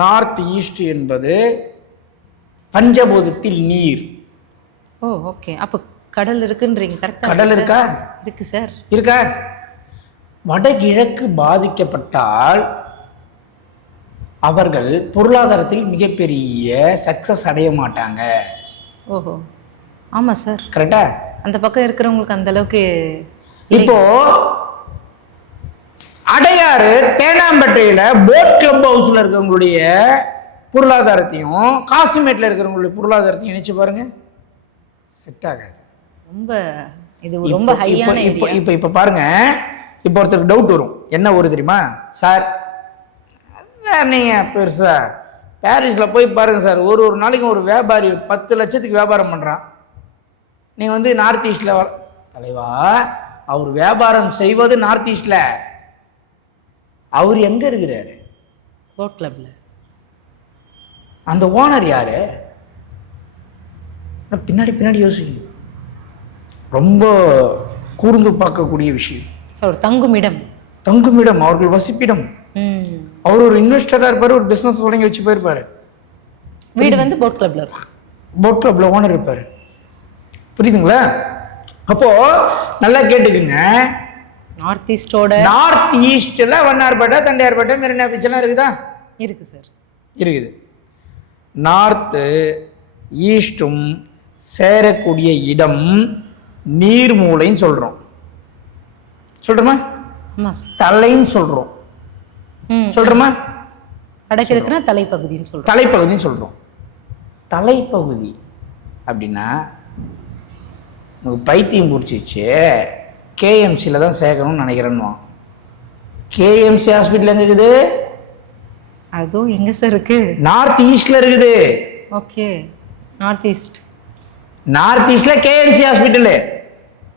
North east என்பது பஞ்சபூதத்தில் நீர். ஓ okay. அப்போ கடல் இருக்குன்றீங்க. கரெக்டா? கடல் இருக்கா? இருக்கு சார். இருக்கா? வடகிழக்கு பாதிக்கப்பட்டால் அவர்கள் பொருளாதாரத்தில் மிகப்பெரிய சக்சஸ் அடைய மாட்டாங்க. ஓஹோ, ஆமா சார். கரெக்டா? அந்த பக்கம் இருக்கிறவங்களுக்கு அந்த அளவுக்கு. இப்போ அடையாறு தேனாம்பேட்டையில போட் கிளப் ஹவுஸ்ல இருக்கிறவங்களுடைய பொருளாதாரத்தையும் காசிமேட்ல இருக்கிறவங்களுடைய பொருளாதாரத்தையும் நினைச்சு பாருங்க, செட் ஆகாது. ரொம்ப இது ரொம்ப ஹையான ஏரியா. இப்போ பாருங்க, இப்போ ஒருத்தருக்கு டவுட் வரும். என்ன ஒரு தெரியுமா சார், நீங்க பெருசா பாரிஸ்ல போய் பாருங்க சார், ஒரு நாளைக்கு ஒரு வியாபாரி 10 லட்சத்துக்கு வியாபாரம் பண்றான். நீங்க வந்து நார்த் ஈஸ்ட்ல தலைவா, அவர் வியாபாரம் செய்வது நார்த் ஈஸ்ட்ல, அவர் எங்க இருக்கிறாரு? போட் கிளப்ல. அந்த ஓனர் யாரு? பின்னாடி யோசிக்கணும். ரொம்ப கூர்ந்து பார்க்கக்கூடிய விஷயம். தங்குமிடம் அவர்கள் வசிப்பிடம். அவர் ஒரு இன்வெஸ்டரா இருப்பாரு, ஒரு பிசினஸ் தொடங்கி வச்சு போயிருப்பாரு. வீடு வந்து போட் கிளப்ல இருக்கும். போட் கிளப்ல ஓனர் இருப்பாரு. புரியுதுங்களா? அப்போ நல்லா கேட்டுக்குங்க. நார்த் ஈஸ்ட்ல வண்ணார்பேட்டை, தண்டையார்பேட்டை, மெரினா பீச் எல்லாம் இருக்குதா? இருக்கு சார். இருக்குது. நார்த்து ஈஸ்டும் சேரக்கூடிய இடம் நீர்மூலைன்னு சொல்றோம். சொல்றோமா? தலைன்னு சொல்றோம். சொல்றோமா? வடகிழக்குனா தலைப்பகுதின்னு சொல்றோம். தலைப்பகுதின்னு சொல்றோம். தலைப்பகுதி அப்படின்னா பைத்தியம் பிடிச்சிச்சு, கேஎம்சியில் தான் சேர்க்கணும்னு நினைக்கிறேன்னு. கேஎம்சி ஹாஸ்பிட்டல் எங்க இருக்குது? அதுவும் எங்க சார் இருக்கு? நார்த் ஈஸ்ட்ல இருக்குது. ஓகே, நார்த் ஈஸ்ட்ல கேஎம்சி ஹாஸ்பிட்டல்.